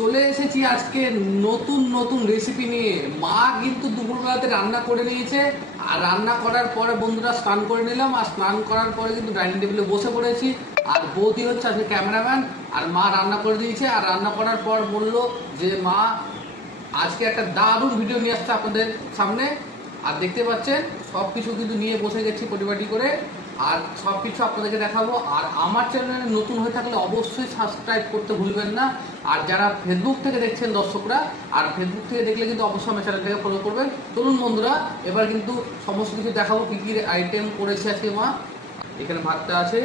চলে এসেছি আজকে নতুন নতুন রেসিপি নিয়ে। মা কিন্তু দুপুরবেলাতে রান্না করে নিয়েছে, আর রান্না করার পরে বন্ধুরা স্নান করে নিলাম, আর স্নান করার পরে কিন্তু ডাইনিং টেবিলে বসে পড়েছি। আর বৌদি হচ্ছে আজকে ক্যামেরাম্যান, আর মা রান্না করে দিয়েছে। আর রান্না করার পর বললো যে মা আজকে একটা দারুণ ভিডিও নিয়ে আসছে আপনাদের সামনে। আর দেখতে পাচ্ছেন সব কিছু কিন্তু নিয়ে বসে গেছি পরিপাটি করে, আর সব কিছু আপনাদেরকে দেখাবো। আর আমার চ্যানেলে নতুন হয়ে থাকলে অবশ্যই সাবস্ক্রাইব করতে ভুলবেন না। আর যারা ফেসবুক থেকে দেখছেন দর্শকরা, আর ফেসবুক থেকে দেখলে কিন্তু অবশ্যই আমার চ্যানেলটাকে ফলো করবেন। চলুন বন্ধুরা, এবার কিন্তু সমস্ত কিছু দেখাবো কী কী আইটেম করেছে আজকে মা। এখানে ভাতটা আছে,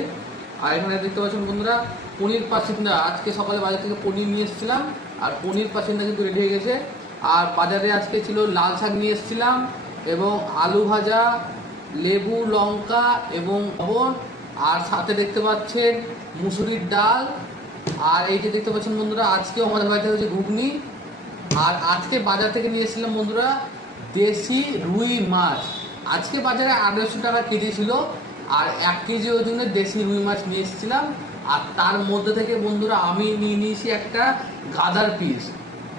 আর এখানে দেখতে পাচ্ছেন বন্ধুরা পনির পাসিন্দা। আজকে সকালে বাজার থেকে পনির নিয়ে এসেছিলাম, আর পনির পাসিন্দা কিন্তু রেডি হয়ে গেছে। আর বাজারে আজকে ছিল লাল শাক নিয়ে এসেছিলাম, এবং আলু ভাজা, লেবু, লঙ্কা এবং লবণ। আর সাথে দেখতে পাচ্ছেন মুসুরির ডাল। আর এই যে দেখতে পাচ্ছেন বন্ধুরা আজকেও আমাদের বাড়িতে হচ্ছে ঘুগনি। আর আজকে বাজার থেকে নিয়ে এসেছিলাম বন্ধুরা দেশি রুই মাছ। আজকে বাজারে 250 টাকা কেজি ছিল, আর 1 কেজি ওজনের দেশি রুই মাছ নিয়ে এসেছিলাম। আর তার মধ্যে থেকে বন্ধুরা আমি নিয়ে নিয়েছি একটা গাদার পিস,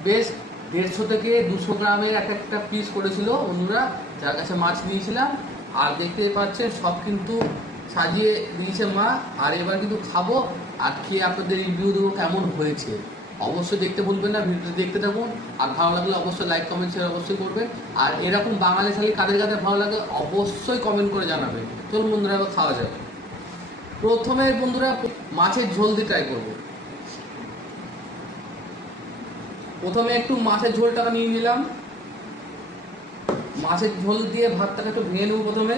বেশ 150 থেকে 200 গ্রামের একটা পিস করেছিল বন্ধুরা, যার কাছে মাছ নিয়েছিলাম। আর দেখতে পাচ্ছেন সব কিন্তু সাজিয়ে দিয়েছে মা। আর এবার কিন্তু খাবো, আর খেয়ে আপনাদের রিভিউ দেবো কেমন হয়েছে। অবশ্যই দেখতে ভুলবেন না, ভিডিওটি দেখতে থাকুন। আর ভালো লাগলে অবশ্যই লাইক কমেন্ট শেয়ার অবশ্যই করবেন। আর এরকম বাঙালি থালি কাদের কাদের ভালো লাগে অবশ্যই কমেন্ট করে জানাবেন। চলুন বন্ধুরা এবার খাওয়া যাবে। প্রথমে বন্ধুরা মাছের ঝোল দিয়ে ট্রাই করবো। প্রথমে একটু মাছের ঝোলটাকে নিয়ে নিলাম, মাছের ঝোল দিয়ে ভাতটাকে একটু ভেঙে নেব প্রথমে।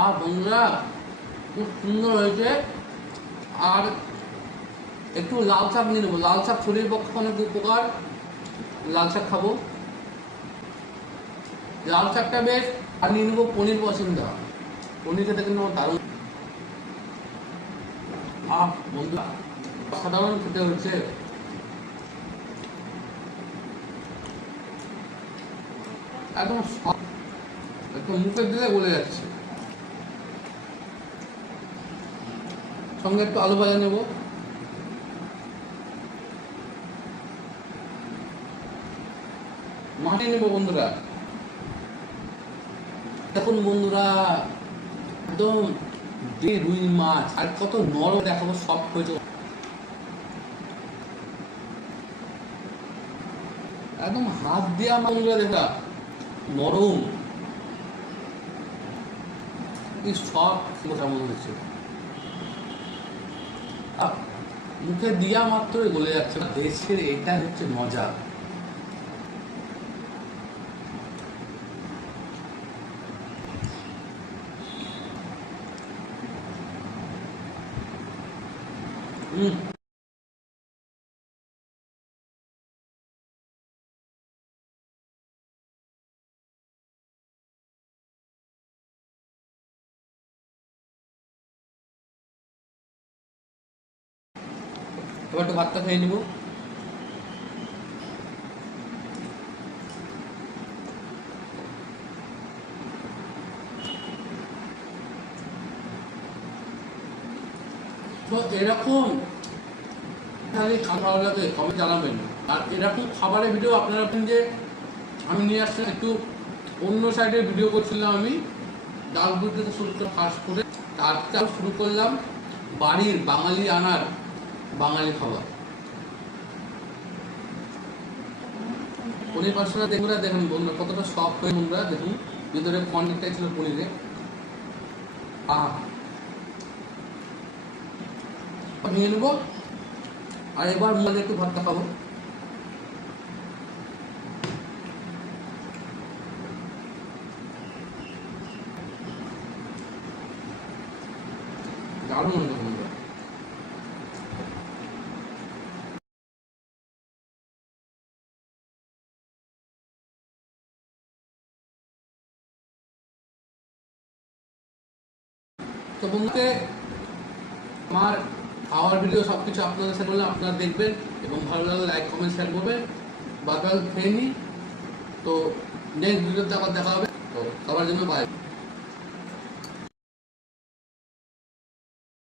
আর বন্ধুরা খুব সুন্দর হয়েছে। আর একটু লাল শাক নিয়ে নেবো, লাল শাক শরীরের পক্ষে অনেক উপকার, লাল শাক খাবো। লাল শাকটা বেশ। আর নিয়ে নেবো পনির পছন্দ, পনির খেতে কিন্তু আমার দারুণ। বন্ধুরা সাধারণ খেতে হচ্ছে। একদম একটু মুখে দিলে গলে যাচ্ছে। সঙ্গে একটু আলু ভাজা নেব। মাটিয়ে নেব বন্ধুরা। দেখুন বন্ধুরা একদম রুই মাছ, আর কত নরম দেখাবো, সফট হয়েছে একদম। হাত দিয়ে আমার বন্ধুরা দেখা নরম, কি সফট মনে হচ্ছে। মুখে দিয়া মাত্রই গলে যাচ্ছে। দেশের এটা হচ্ছে মজা। এবার একটু ভাতটা খেয়ে নিব। তো এরকম ভালো লাগে কমেন্ট জানাবেন। আর এরকম খাবারের ভিডিও আপনারা যে আমি নিয়ে আসছি, একটু অন্য সাইডে ভিডিও করছিলাম আমি। ডাল বুট থেকে শুরু করে ফাস্ট ফুডে, তারটাও শুরু করলাম বাড়ির বাঙালি আনার বাঙালি খাবার। পনির পাঁচশোটা দেখুন, দেখুন বন্ধুরা কতটা সফট হয়ে, বন্ধুরা দেখুন ভিতরে পনিরটাই ছিল পনিরে। নিয়ে নেবো, আর এবার মনে একটু ভাতটা খাবো। দারুণ বন্ধুরা। তো বন্ধুকে আমার খাওয়ার ভিডিও সব কিছু আপনাদের সাথে বললে আপনারা দেখবেন, এবং ভালো লাগলে লাইক কমেন্ট শেয়ার করবেন। বাদ খেয়ে নিই। তো নেক্সট ভিডিওতে আবার দেখা হবে। তো সবার জন্য বাই।